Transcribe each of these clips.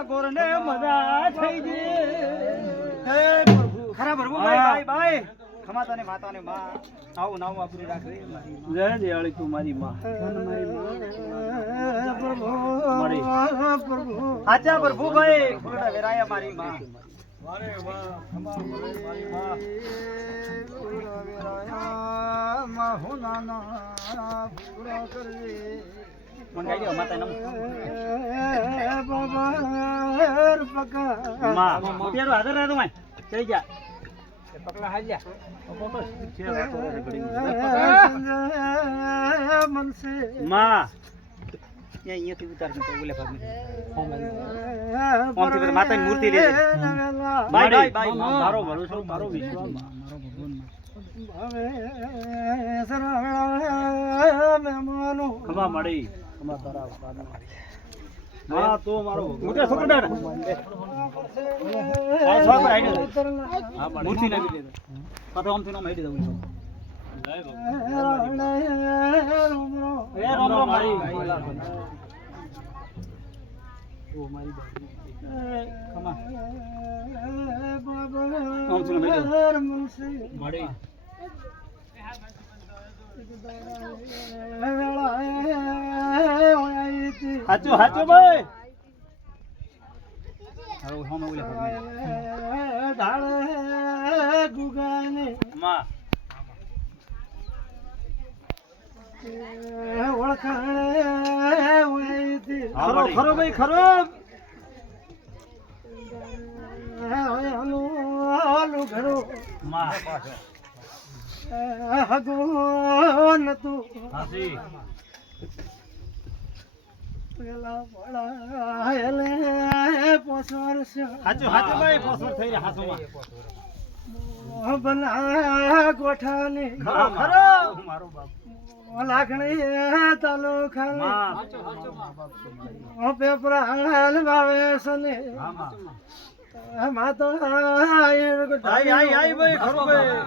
ઠાકોર ને મજા થઈ ગઈ હે પ્રભુ ખરા પ્રભુ ભાઈ ભાઈ ખમાતા ને માતા ને માં આવું નાવ આપરી રાખે મારી જય દિયાળી તું મારી માં પ્રભુ મારી પ્રભુ આચા પ્રભુ ભાઈ ફૂલડા વેરાયા મારી માં વારે વાહ ખમા મારી માં ફૂલડા વેરાયા માં હોનાના પૂરા કરે મંગાઈ દો માતા નમ બાબર પકા માં તેરો હાજર રહે તો માં ચઈ જા પકડા હાલ્યા છે વાતો ઘડી મનસે માં અહીંયાથી ઉતાર કે બોલે ભાગ ઓમથી માતાની મૂર્તિ લે બાય બાય મારો ભરોસો મારો વિશ્વાસ મારો ભગવાન હવે સરવાળા મહેમાનો ખમા મળી ખમા તારા હા તો મારો મોટે છોકરો બેઠ આ છોકરો આઈને હા મૂર્તિ નાખી દે પાછો ઓમથી નામ હેડી દઉં જય ભગવાન એ રામ રામ મારી ઓ મારી બાઈ ખમા ઓમથી નામ હેડી મળી હાચો હાચો ભાઈ હવે હોમે ઉલે ઢાળે ગુગાને માં ઓળખાણે ઓયતી ખરો ખરો ભાઈ ખરો હાલો ઘરો માં હગવાન તું હાસી પેલા બડા હેલે પોસર છે હાચો હાચો ભાઈ પોસર થઈ રહ્યા હાસોમાં બના ગોઠાની ખરો ખરો મારો બાપ લાખણી તાલો ખાલી હાચો હાચો ઓ પેપરા હાલ વાવે સને હા માં તો આઈ આઈ ભાઈ ખરો ભાઈ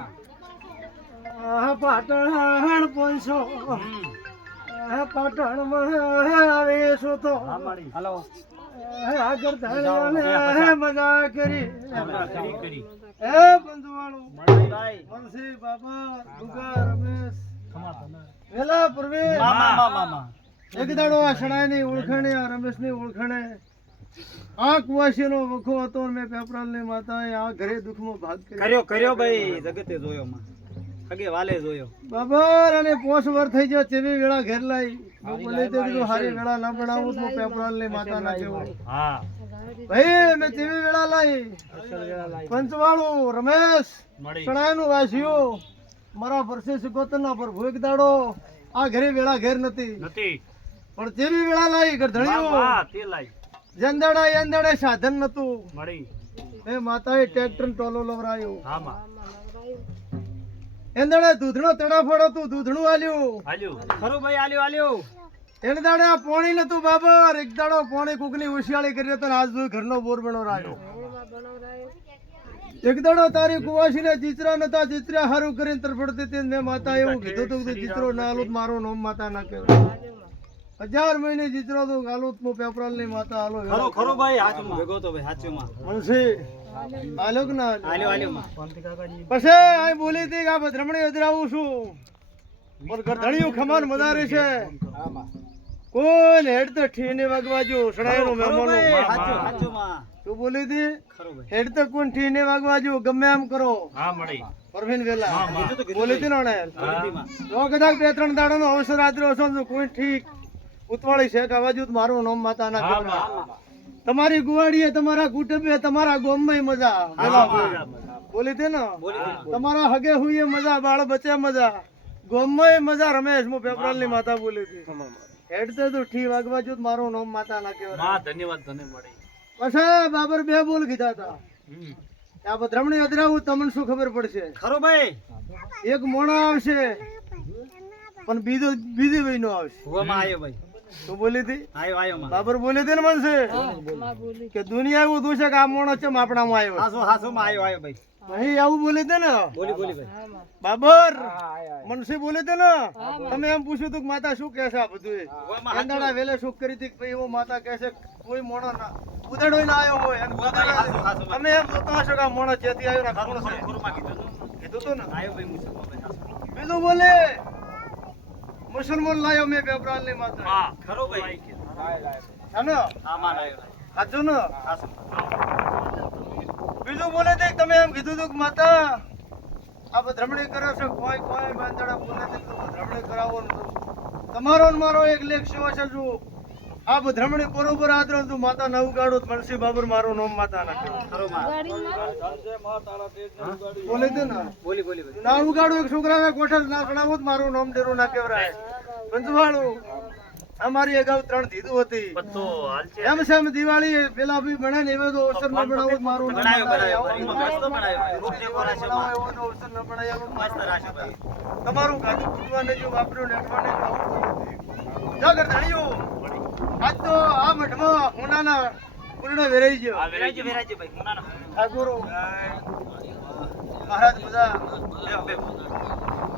પાટણ પહોંચો પાટણ માં આવીશું તો હાલો આગળ ધણિયાને મજા કરી એ બંધુવાળું મનસી બાબા દુગા રમેશ વેલા પ્રવેશ મામા એક દાડો આ શણાયની ઓળખાણે આ રમેશની ઓળખાણે આ કુવાસીનો વખો હતો મેં પેપરાલની માતાએ આ ઘરે દુઃખમાં ભાગ કર્યો ભાઈ જગતે જોયો માં અગે વાલે જોયો બાબર અને પોસ વર થઈ ગયો ચેવી વેળા ઘેર લાઈ બોલે તે કીધું હારી વેળા ના બનાવું તો પેપરાલ ની માતા ના કેવો હા ભાઈ મે ચેવી વેળા લાઈ પંચવાળું રમેશ સણાય નું વાસ્યો મારા પરસે સિકોતરના પર ભોગ દાડો આ ઘરે વેળા ઘેર નથી પણ ચેવી વેળા લાઈ ગરધણિયો હા તે લાઈ જંદડા યંદડે સાધન નતું મળી એ માતાએ ટ્રેક્ટર ટોલો લવરાયો હા માં એંદડે દૂધનો તડાફોડો તું દૂધણું આલ્યું ખરો ભાઈ આલ્યું એને દાડે આ પોણી નતું બાબર એક દાડો પોણી કુકની ઉશિયાળી કરી તો આજ દુઈ ઘરનો બોર બનો રાયો એક દાડો તારી કુવાસીને ચિત્રા નતા ચિત્રા હારું કરીને તરફડતી હતી મેં માતા એવું કીધું તું કે ચિત્રો ના આલુત મારો નામ માતા ના કહેવાય 1000 મહિને ચિત્રો તો આલુત મો પેપરાલ ની માતા આલો ખરો ખરો ભાઈ હાચમાં ભેગો તો ભાઈ હાચમાં મનસી આલોક ના આલ્યો માં પછી આ બોલી હતી કે આ ભદ્રમણી અદરાવું છું પણ ગરધણિયું ખમાન મદારે છે કોણ હેડ તો ઠીને વાગવાજો સડાયનો મહેમાનો હાચો હાચો માં તું બોલી હતી ખરો ભાઈ હેડ તો કોણ ઠીને વાગવાજો ગમે એમ કરો હા મળી પરવીન વેલા બોલી હતી ને જો કદાચ 2-3 દાડાનો અવસર આદરો છો તો કોઈ ઠીક ઉતવાળી છે કે આવાજુ મારું નામ માતા ના કહેવાય તમારી ગુવાડીએ તમારા કુટુંબે તમારા ગોમમાં મજા બોલી હતી ને તમારા હગે હુઈએ મજા બાળ બચ્ચે મજા ગોમમાં મજા રમેશ મો પેપરાલ ની માતા બોલી હતી હેડતે તો ઠી વાગવાજુ મારું નામ માતા ના કહેવાય માં ધન્યવાદ તને મળી પછી બાબર બે બોલ કીધા હતા આ ભદ્રમણી અદરાવું તમને શું ખબર પડશે ખરો ભાઈ એક મોણો આવશે પણ બીજી ભાઈ નો આવશે હુવામાં આવ્યો ભાઈ તું બોલી હતી આયો બાબર બોલી હતી ને મનસે કે દુનિયા એવું દુશે કે આ મોણો ચમ આપણામાં આવ્યો હાસો માં આવ્યો ભાઈ ભાઈ આવું બોલી હતી ને બોલી ભાઈ બાબર મનસે બોલી હતી ને તમે એમ પૂછ્યું તું કે માતા શું કહે છે આ બધું અંધાડા વેલે શું કરી હતી કે ભાઈ એવો માતા કહે છે કોઈ મોણો ના ઉદાડો ના આવ્યો હોય અને ઉદાડો તમે એમ જોતા હશો કે આ મોણસ જેથી આવ્યો ને ખાણું છે કીધું તું ને બીજું બોલે મુસલમાન લાયો મેં પેપરાલ ની માતા ખરો ભાઈ હે ને સાચું ને બીજું બોલે તે તમે એમ કીધું તું કે માતા આ ભદ્રમણી કરો છો કોઈ કોઈ બાંધડા બોલે તે ભદ્રમણી કરાવો ને તમારો ને મારો એક લેખ સેવા છે જો આ ભદ્રમણી બરોબર આદરો તું માતા ન ઉગાડો મનસી બાબર મારું નામ માતા ના બોલે દે ને બોલી ના ઉગાડો એક છોકરાને કોઠલ ના ચડાવો મારું નામ ડેરું ના કેવરાય પંચવાળું અમારી અગાઉ 3 દીધું હતી એમ સેમ દિવાળી પેલા બી બને ને એવો તો અવસર ન બનાવો મારું તમારું ગાજુ કૂટવાને જો વાપર્યું લેટવાને જગર ધણિયો આજ તો આ મઠમાં હોનાના પૂર્ણ વેરાઈ ગયો ભાઈ મુનાના ઠાકોરો મહારાજ બધા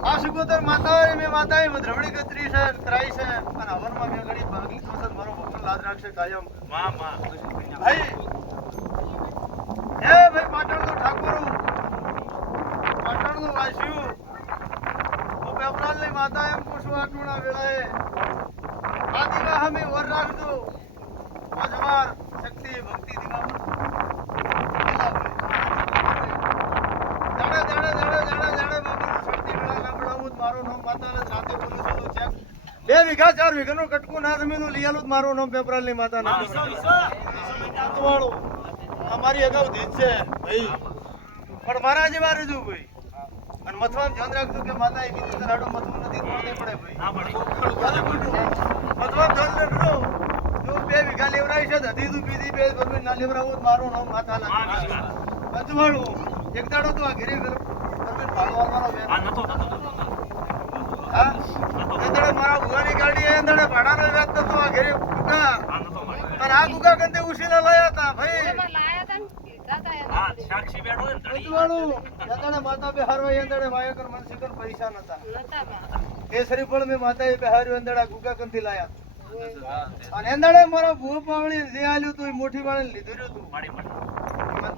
આ સુગોતર માતા મેં માતાએ ભદ્રમણી કતરી છે કરાઈ છે અને હવનમાં મેં ઘડી ભાગ લીધો છે મારો ભગવાન લાદ રાખશે કાયમ ભાઈ એ ભાઈ પાટણનો ઠાકોરો પાટણનો વાસ્યું હું પેપરાલની માતા એમ પૂછું આટલું વેળાએ આ દીવા અમે વર રાખજો અજવાર શક્તિ ભક્તિ દીવા મારું નામ માતાને રાતે બોલું છું ચેક 2 વીઘા 4 વીઘાનું કટકું ના જમીનું લઈ આલું મારું નામ પેપરાલની માતાના વાળો અમારી અગાઉ દીધ છે ભાઈ પણ મારા જેવા રીજું ભાઈ અને મથવામાં ધ્યાન રાખજો કે માતા એ કીધું કે રાડો મથવું નથી પડે ભાઈ મથવામાં ધ્યાન રાખજો જો 2 વીઘા લેવરાઈ છે દીધું બીજી 2 ભરવી ના લેવરાવું મારું નામ માતાના પંચવાળું એક દાડો તો આ ઘરે ભાડવાનો બેન એંદડે મારા ભુવાની ગાડી એંદડે ભાડાનો વ્યાજ તો આ ઘરે ગુગા અને આ ગુગા કંદે ઉસીને લાયા હતા ભાઈ સાક્ષી બેઠો ને પંચવાળું એંદડે માતા બેહારવા એંદડે વાયકર મનસીકર પૈસા નતા કેસરી પણ મેં માતાએ બેહાર્યો એંદડા ગુગા કંથી લાયા અને એંદડે મારા ભૂ પાવણી જે આલ્યું તું એ મોટી વાળે લીધું હતું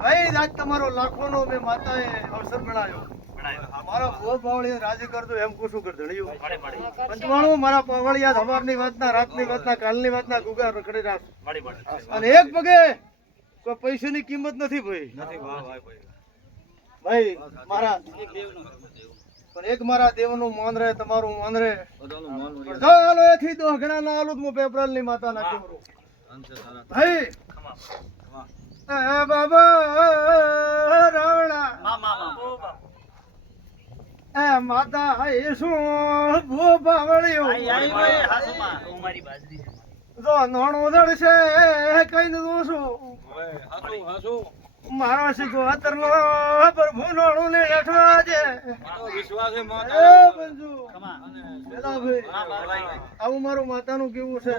ભાઈ આજ તમારો લાખોનો મેં માતાએ અવસર બનાવ્યો મારા ભૂ પાવળી રાજી કરજો એમ કુશું કર ધણ્યું પંચવાળું મારા પાવળિયા સવારની વાતના રાતની વાતના કાલની વાતના ગુગા રખડી રાખ અને એક પગે કોઈ પૈસાની કિંમત નથી ભાઈ ભાઈ મારા પણ એક મારા દેવનું માન રહે તમારું માન રહે ચાલો એથી દો ઘણા ના આલું હું પેપરાલની માતા ના કેવરો ભાઈ એ બાબા રાવણા એ માતા એ શું ભૂ પાવળ્યો જો નોણો દડશે કઈ નું છું મારો શીખો અતરલો પ્રભુ નોણું ને બેઠવા છે આવું મારું માતાનું કેવું છે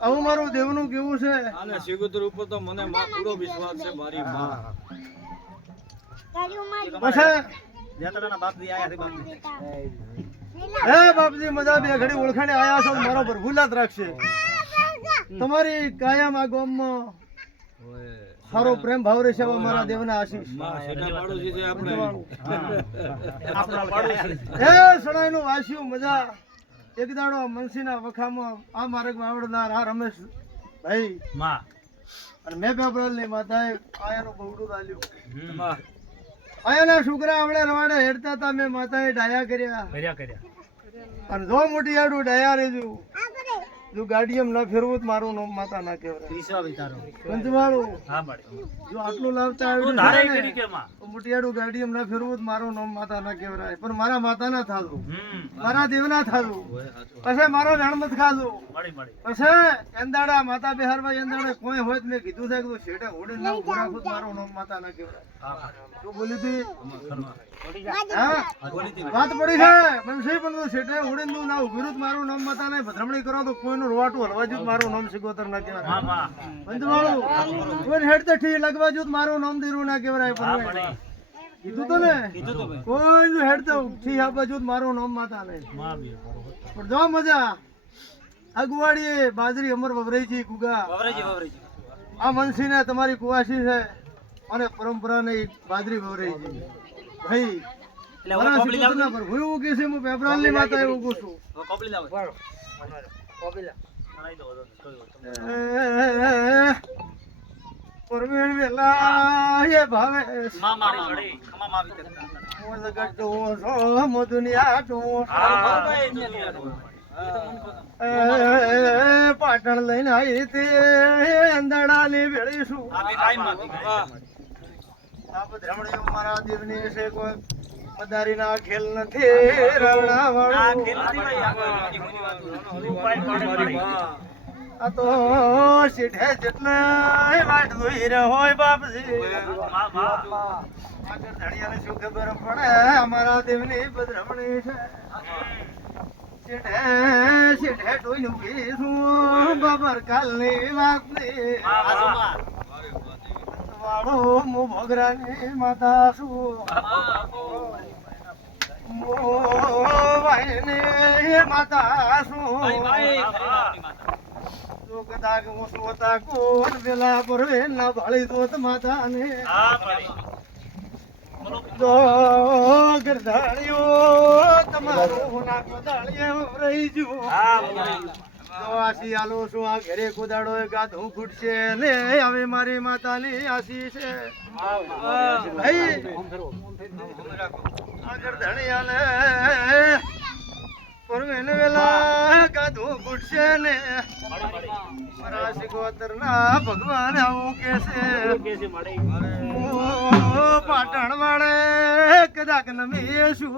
આવું મારું દેવનું કેવું છે સિગોતર ઉપર તો મને પૂરો વિશ્વાસ છે મારી માં હે બાપજી મજા બે ઘડી ઓળખાણે આયા છો મારો પર ભૂલાત રાખશે તમારી કાયમ આ ગામમાં સારો પ્રેમ ભાવ રહેશે મારા દેવના આશીષ હે સણાઈનું વાસ્યું મજા એક દાડો મનસીના વખામાં આ માર્ગ આવડનાર આ રમેશ ભાઈ અને મેં પેપરાલની માતાએ આયાનું બહુડું આલ્યું આયાના છોકરા આપણે રવાડે હેડતા હતા મેં માતાએ ડાયા કર્યા અને જો મોટી આડું ડાયા રેજું જો ગાડી એમ ના ફેરવું મારું નામ માતા ના કહેવાય પંચવાળું જો આટલું લાવતા આવ્યું મોટિયાડું ગાડી એમ ના ફેરવું મારું નામ માતા ના કહેવાય પણ મારા માતા ના થાતું મારા દેવ ના થાતું પછી મારો જાણમત ખાધું પછી એંદાડા માતા બિહારમાં એંદાડે કોઈ હોય મેં કીધું છે કે છેડે હોડે ના ઉભો રાખું મારું નામ માતા ના કહેવાય શું બોલી હતી વાત પડી છે મનસી પણ છેડે હોડે ના ઉભી મારું નામ માતા ને ભદ્રમણી કરો તો કોઈ રોવાટું હલવા જુત મારું નામ સિગોતર ના કહેવાય પંચવાળું કોઈ હેડ તો ઠી લગવા જુત મારું નામ દીરું ના કહેવાય કીધું તો ને કોઈ હેડ તો ઠી આપવા જુત મારું નામ માતા ને પણ જો મજા અગવાડીએ બાજરી અમર વવરાઈ છે ગુગા આ મનસીને તમારી કુવાસી છે અને પરંપરાની બાજરી વવરાઈ છે ભાઈ એટલે હવે મારા કોપલી લાવ સિકોતરના પર હું એવું કે છે હું પેપરાલની માતા એવું કહું છું હવે કોપલી લાવ કોપલી લાવ બનાવી દો પરમેણ વેલા એ ભાવે માં મારી ખમા માવી કરતા મોજ ગટો સો મધુનિયા ટો પાટણ લઈને આવી તે અંધાડાની વેળીશું આપી ટાઈમ માં આ ભદ્રમણીઓ મારા દેવની છે કોઈ પધારીના ખેલ નથી રવણા આ વાળો ખેલ નથી ભાઈ આ કોઈ મોટી વાત ઉપાય પાડે મારી આ તો શેઠે જેટલા વાટ જોઈ રહ્યો હોય બાપજી માં માં આગળ ધડિયાને શું ખબર પડે અમારા દેવની ભદ્રમણી છે શેઠે શેઠે ટોઈનું કીધું બાબર કાલની વાતની આસુમાં વાળો મો ભોગરાની માતા શું મો વાયને માતા શું તો કદાચ હું સોતા કોણ પેલા પરવે ના ભાળી દોત માતાને તો ગરધાણીઓ તમારું ના કોદાળીએ રહી જુ તો આસી આલો શું આ ઘરે કુદાડો ગાધું ફૂટશે ને હવે મારી માતાની આસી છે ભાઈ આ ગરધાણીયાને પરમેન વેલા ગાધું ફૂટશે ને મારા સિકોતરના ભગવાન આવું કે છે પાટણ વાળે કદાચ નમીશું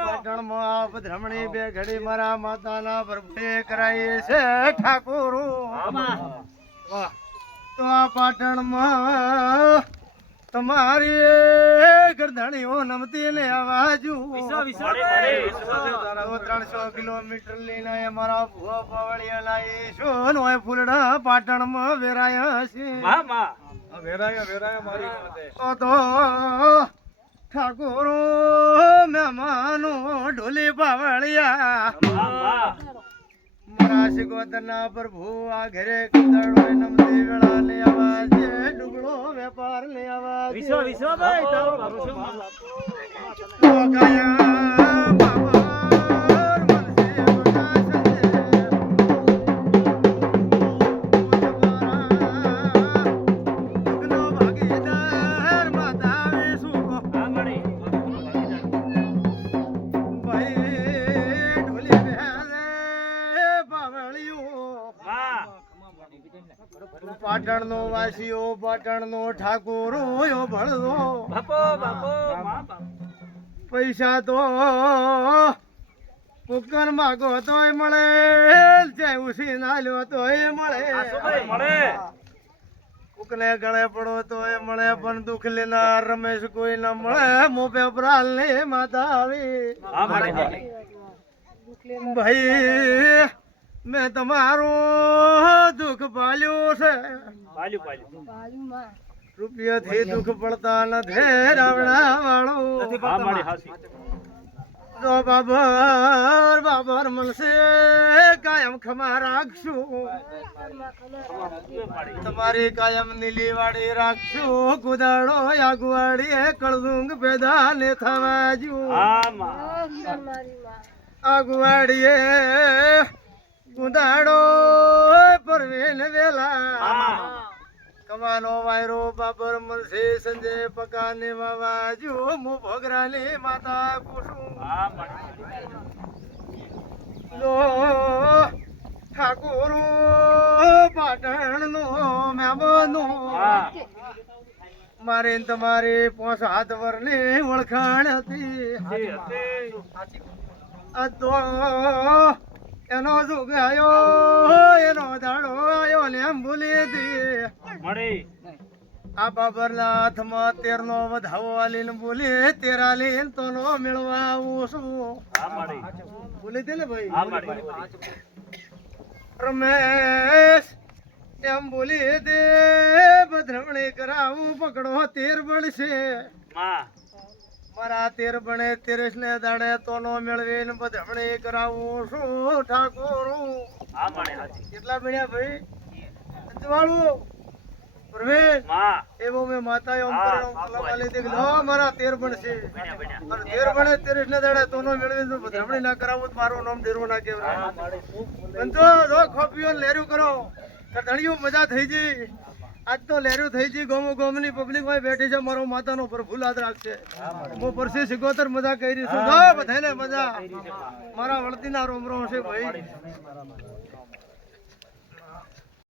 પાટણ માં ભદ્રમણી બે ઘડી મારા માતાના પ્રભુએ કરાય છે ઠાકોરો વાહ તો આ પાટણ માં તમારી ગરધણીઓ નમતી ને આવાજુ 300 કિલોમીટર લઈને અમારા ભુવા પાવળિયા લાવી શું હોય ફૂલડા પાટણ માં વેરાયા છે તો ઠાકોરો મહેમાનો ઢોલી પાવળિયા મારા સિકોતરના પ્રભુ આ ઘરે કુદાડો નમતી વેળા ને આવાજે ડુગડો વેપાર ને આવાજે વિશ્વભાઈ તારો ભરોસો પાટણ નો વાસીઓ પાટણ નો ઠાકોર યો ભળદો પૈસા તો કુકર માગો તોય મળે જાય ઉસી નાલ્યો તોય મળે કુકને ગળે પડો તોય મળે પણ દુઃખ લેનાર રમેશ કોઈ ન મળે મોપે પ્રાલ ને માતા આવી ભાઈ મેં તમારું દુઃખ પાલ્યું છે રૂપિયાથી દુઃખ પડતા નથી રાવણા વાળો જો બાબર મળશે કાયમ ખમા રાખશું તમારી કાયમ નીલી વાડી રાખશું કુદાડો આગવાડી કળદુંગ પેદા ને થવાજુ આગવાડીએ કુદાડો પરવેન વેલા કમાનો વાયરો બાબર મળશે સંજય પકાને વાવાજુ મુ ભોગરાની માતા કુસુમ લો ઠાકોરો પાટણ નો મેમનો મારે તમારે 5-7 વર્ષની ઓળખાણ હતી આ તો એનો જુગ આયો એનો દાડો આયો ને એમ ભૂલી દી આ બાબરના હાથમાં 13 નો વધાવો આલીને બોલી 13 આલીને તો નો મેળવા આવું છું ભૂલી દે ને ભાઈ રમેશ એમ બોલી દે ભદ્રમણી કરાવું પકડો 13 બળશે મારા 13 બને 13 ને દાડે તો નો મેળવીને ભદ્રમણી કરાવું છું ઠાકોર કેટલા બન્યા ભાઈ અજવાળું પ્રવીણ માં એવો મેં માતા ઓમ હા, કરે ઓમ બાપુ કલમ આલે દેખ લો મારા 13 બણ છે અને 13 બણે 13 ને દાડે તોનો મેળવી તો ભદ્રમણી ના કરાવું તો મારું નામ ડેરો ના કહેવાય બંધો જો ખોપીઓ લેરું કરો તો ધણીયું મજા થઈ જઈ આજ તો લેરું થઈ જઈ ગોમો ગોમની પબ્લિક માં બેઠી છે મારો માતાનો પ્રભુ લાદ રાખશે હું પરસી સિગોતર મજા કરી છું જો બધાને મજા મારા વળતીના રોમ રોમ છે ભાઈ